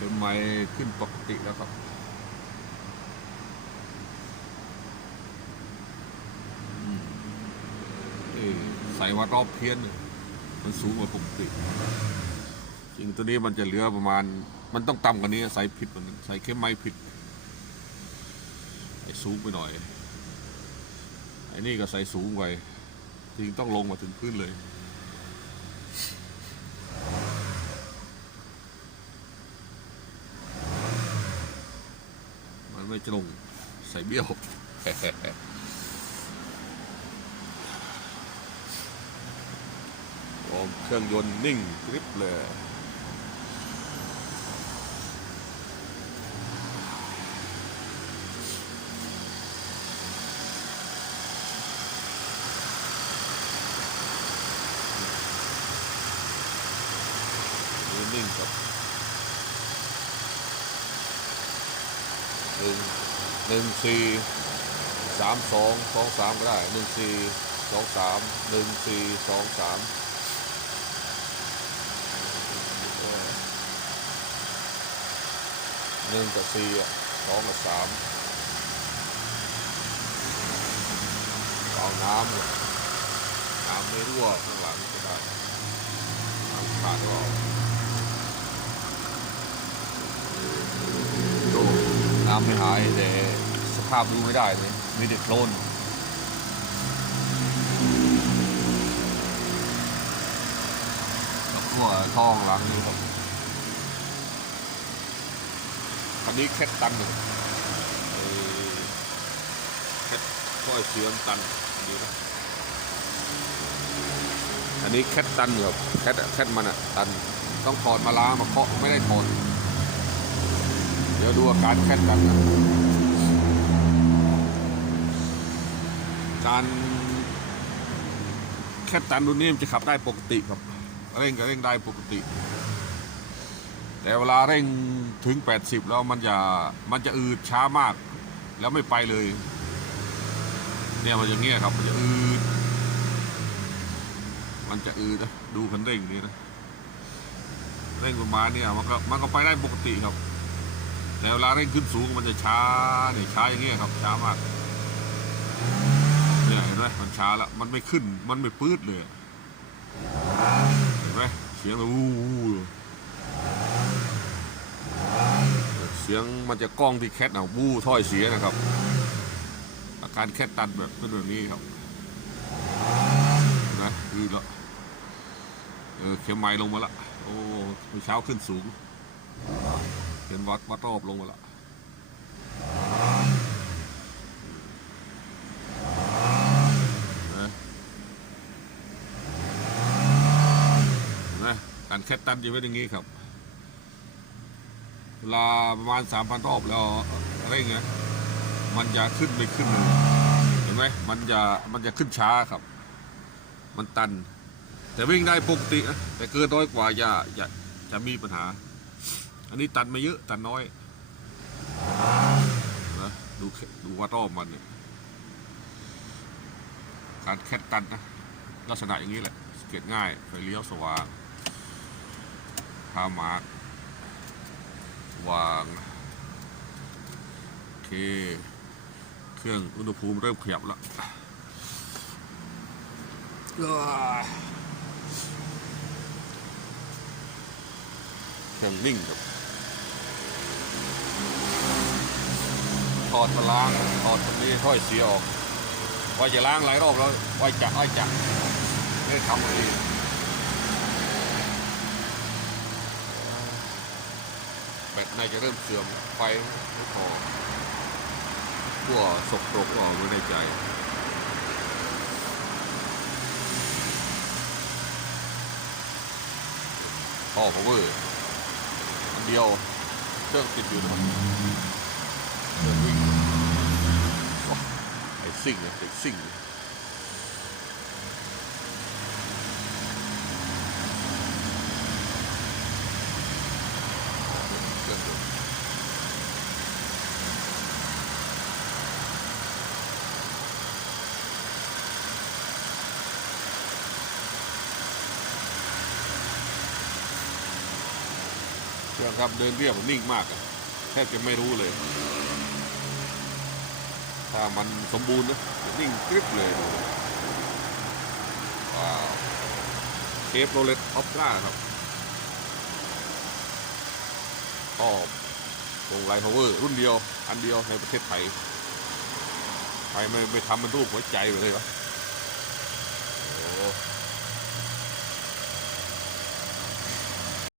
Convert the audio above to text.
เข็มไม้ขึ้นปกติแล้วครับใส่วัดรอบเพี้ยนมันสูงกว่าปกติ จริงตัวนี้มันจะเหลือประมาณ มันต้องต่ำกว่านี้ใส่ผิดมันใส่เข้มไม้ผิดไอ้สูงไปหน่อยไอ้นี่ก็ใส่สูงไปจริงต้องลงมาถึงพื้นเลย มันไม่จะลงใส่เบี้ยวโอมเครื่องยนต์นิ่งกริบเลยนนิ่งครับ หนึ่งหนึ่งสี่สามสองสองสามก็ได้หนึ่งสี่สองสามหนึ่งสี่สองสามหนึ่งกับสี่สองกับสามเอาน้ำน้ำไม่รั่วข้างหลังก็ได้น้ำขาดก็ออกดูน้ำไม่หายแต่สภาพดูไม่ได้เลยมีแต่โคลนกับขั้วท่องหลังนี่ครับคันนี้แคทตันเลยเอ่อแคทค่อยเสียมตันดีนะอันนี้แคทตันครับแคทแคทมันอะตัน ต้องถอดมาล้างมาเคาะไม่ได้ถอด ดี๋ยวดูอาการแคทตันนะการแคทตันรุ่นนี้มันจะขับได้ปกติครับเร่งก็เร่งได้ปกติ แต่เวลาเร่งถึง 80 แล้วมันจะมันจะอืดช้ามาก แล้วไม่ไปเลย เนี่ยมันอย่างเงี้ยครับ มันจะอืดมันจะอืดนะดูคันเร่งนี่นะเร่งประมาณเนี่ยมันก็มันก็ไปได้ปกติครับ แต่เวลาเร่งขึ้นสูงมันจะช้าเนี่ยช้าอย่างเงี้ยครับช้ามากเนี่ยเห็นไหมมันช้าแล้วมันไม่ขึ้นมันไม่ปื๊ดเลยเห็นไหมเสียงมันวู้วู้เสียงมันจะกล้องที่แคทเอาวู้ถ้อยเสียนะครับ อาการแคทตันแบบเป็นแบบนี้ครับนะคือละเออเข็มไม้ลงมาละโอ้เมื่อเช้าขึ้นสูง เห็นวัดวัดรอบลงมาละนะนะการแคตตันจะเป็นอย่างนี้ครับเวลาประมาณสามพันรอบแล้วอะไรเงี้ยมันจะขึ้นไม่ขึ้นเลยเห็นไหมมันจะมันจะขึ้นช้าครับ มันตัน แต่วิ่งได้ปกตินะแต่เกินร้อยกว่าจะจะจะมีปัญหา อันนี้ตันไม่เยอะตันน้อยนะดูดูวัดรอบมันเนี่ยการแคทตันนะลักษณะอย่างนี้แหละสเกตง่ายไฟเลี้ยวสว่างพามาร์กวางโอเค เครื่องอุณหภูมิเริ่มขยับแล้วเครื่องนิ่งครับ อดมาล้างถอดตรงนี้ค่อยเสียออกว่าจะล้างหลายรอบแล้วว่าจะว่าจะไม่ทำเองแบตน่าจะเริ่มเสื่อมไฟไม่พอตัวสกปรกก็ไม่ได้ใจท่อพาวเวอร์อันเดียวเครื่องติดอยู่นะครับเครื่องวิ่ง ไอ้ซิ่งเนี่ยไอ้ซิ่งนี่ยเครื่องยนต์เครื่องครับเดินเรียบนิ่งมากอะแทบจะไม่รู้เลย ถ้ามันสมบูรณ์นะจะนิ่งกริบเลยว้าวเคฟโรเลตออฟก้าครับก็วงไลท์พาวเวอร์รุ่นเดียว อันเดียวในประเทศไทยใครไม่ไปทำมันรูปหัวใจไปเลยวะโอ้